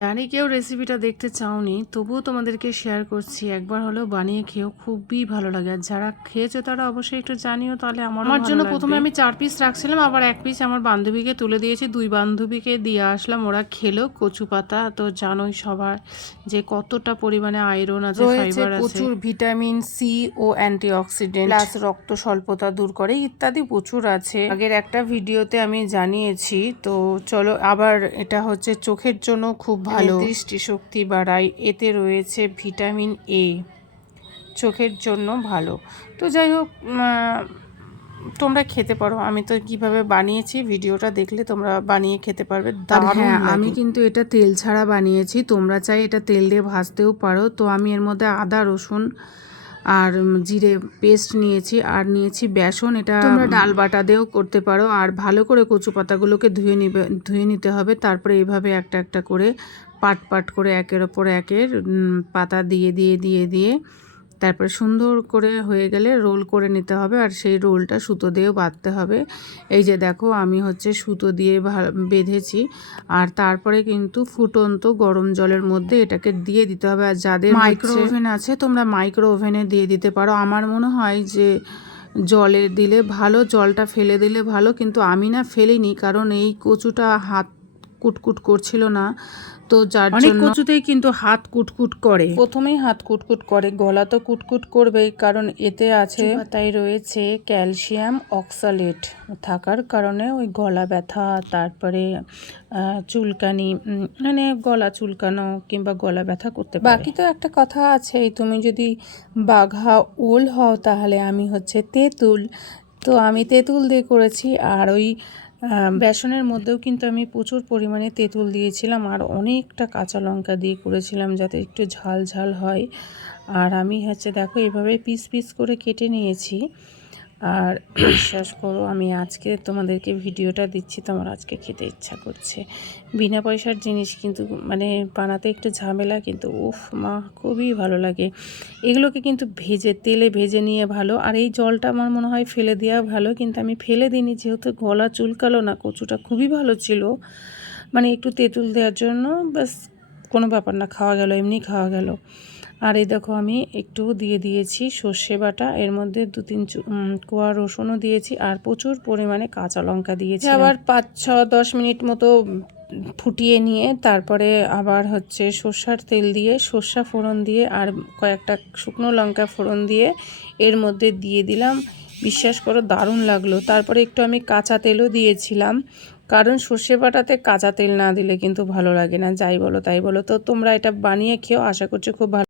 জানি কেউ রেসিপিটা দেখতে চাওনি, তবুও তোমাদেরকে শেয়ার করছি। একবার হলেও বানিয়ে খেয়েও, খুবই ভালো লাগে। আর যারা খেয়েছো তারা অবশ্যই একটু জানিও, তাহলে আমার জন্য প্রথমে আমি 4 পিস রাখছিলাম, আবার 1 পিস আমার বান্ধবীকে তুলে দিয়েছি। 2 বান্ধবীকে দিয়ে আসলাম, ওরা খেলো। কচু পাতা তো জানোই সবার যে কতটা পরিমাণে আয়রন আছে, ফাইবার আছে, প্রচুর ভিটামিন সি ও অ্যান্টিঅক্সিডেন্ট, প্লাস রক্ত স্বল্পতা দূর করে ইত্যাদি প্রচুর আছে। আগের একটা ভিডিওতে আমি জানিয়েছি। তো চলো, আবার এটা হচ্ছে চোখের জন্য খুব ভালো, দৃষ্টিশক্তি বাড়ায়। এতে রয়েছে ভিটামিন এ, চোখের জন্য ভালো। তো যাই হোক, তোমরা খেতে পারো। আমি তো কিভাবে বানিয়েছি ভিডিওটা দেখলে তোমরা বানিয়ে খেতে পারবে। হ্যাঁ, আমি কিন্তু এটা তেল ছাড়া বানিয়েছি, তোমরা চাই এটা তেল দিয়ে ভাজতেও পারো। তো আমি এর মধ্যে আদা, রসুন আর জিরে পেস্ট নিয়েছি, আর নিয়েছি বেসন। এটা তোমরা ডাল বাটা দিয়েও করতে পারো। আর ভালো করে কচু পাতাগুলোকে ধুয়ে নিতে হবে। তারপরে এইভাবে একটা একটা করে পাট পাট করে একের ওপর একের পাতা দিয়ে দিয়ে দিয়ে দিয়ে তারপরে সুন্দর করে হয়ে গেলে রোল করে নিতে হবে। আর সেই রোলটা সুতো দিয়েও বাঁধতে হবে। এই যে দেখো, আমি হচ্ছে সুতো দিয়ে বেঁধেছি। আর তারপরে কিন্তু ফুটন্ত গরম জলের মধ্যে এটাকে দিয়ে দিতে হবে। আর যাদের মাইক্রো ওভেন আছে, তোমরা মাইক্রো ওভেনে দিয়ে দিতে পারো। আমার মনে হয় যে জলে দিলে ভালো, জলটা ফেলে দিলে ভালো, কিন্তু আমি না ফেলিনি, কারণ এই কচুটা হাত কুটকুট করছিল না। তো যার জন্য অনেক কচুতেই কিন্তু হাত কুটকুট করে, প্রথমেই হাত কুটকুট করে, গলা তো কুটকুট করবেই, কারণ এতে আছে, তাই রয়েছে ক্যালসিয়াম অক্সালেট থাকার কারণে ওই গলা ব্যথা, তারপরে চুলকানি, মানে গলা চুলকানো কিংবা গলা ব্যথা করতে পারে। বাকি তো একটা কথা আছে, তুমি যদি বাঘা ওল হও তাহলে আমি হচ্ছে তেঁতুল। তো আমি তেঁতুল দিয়ে করেছি। আর ওই বেসনের মধ্যেও কিন্তু আমি প্রচুর পরিমাণে তেঁতুল দিয়েছিলাম, আর অনেকটা কাঁচা লঙ্কা দিয়ে করেছিলাম যাতে একটু ঝাল ঝাল হয়। আর আমি হচ্ছে দেখো এভাবে পিস পিস করে কেটে নিয়েছি। আর বিশ্বাস করো, আমি আজকে তোমাদেরকে ভিডিওটা দিচ্ছি, তোমার আজকে খেতে ইচ্ছা করছে। বিনা পয়সার জিনিস, কিন্তু মানে বানাতে একটু ঝামেলা, কিন্তু উফ মা, খুবই ভালো লাগে। এগুলোকে কিন্তু তেলে ভেজে নিয়ে ভালো। আর এই জলটা আমার মনে হয় ফেলে দেওয়া ভালো, কিন্তু আমি ফেলে দিইনি, যেহেতু গলা চুলকালো না, কচুটা খুবই ভালো ছিল। মানে একটু তেঁতুল দেওয়ার জন্য ব্যাস, কোনো ব্যাপার না, খাওয়া গেল, এমনি খাওয়া গেল। আর এই দেখো, আমি একটু দিয়ে দিয়েছি সর্ষে বাটা, এর মধ্যে 2-3 কোয়া রসুনও দিয়েছি, আর প্রচুর পরিমাণে কাঁচা লঙ্কা দিয়েছি। আবার 5-6-10 মিনিট মতো ফুটিয়ে নিয়ে তারপরে আবার হচ্ছে সর্ষার তেল দিয়ে, সর্ষা ফোড়ন দিয়ে, আর কয়েকটা শুকনো লঙ্কা ফোড়ন দিয়ে এর মধ্যে দিয়ে দিলাম। বিশ্বাস করো, দারুণ লাগলো। তারপরে একটু আমি কাঁচা তেলও দিয়েছিলাম, কারণ সর্ষে বাটাতে কাঁচা তেল না দিলে কিন্তু ভালো লাগে না, যাই বলো তাই বলো। তো তোমরা এটা বানিয়ে খেও, আশা করছি খুব ভালো।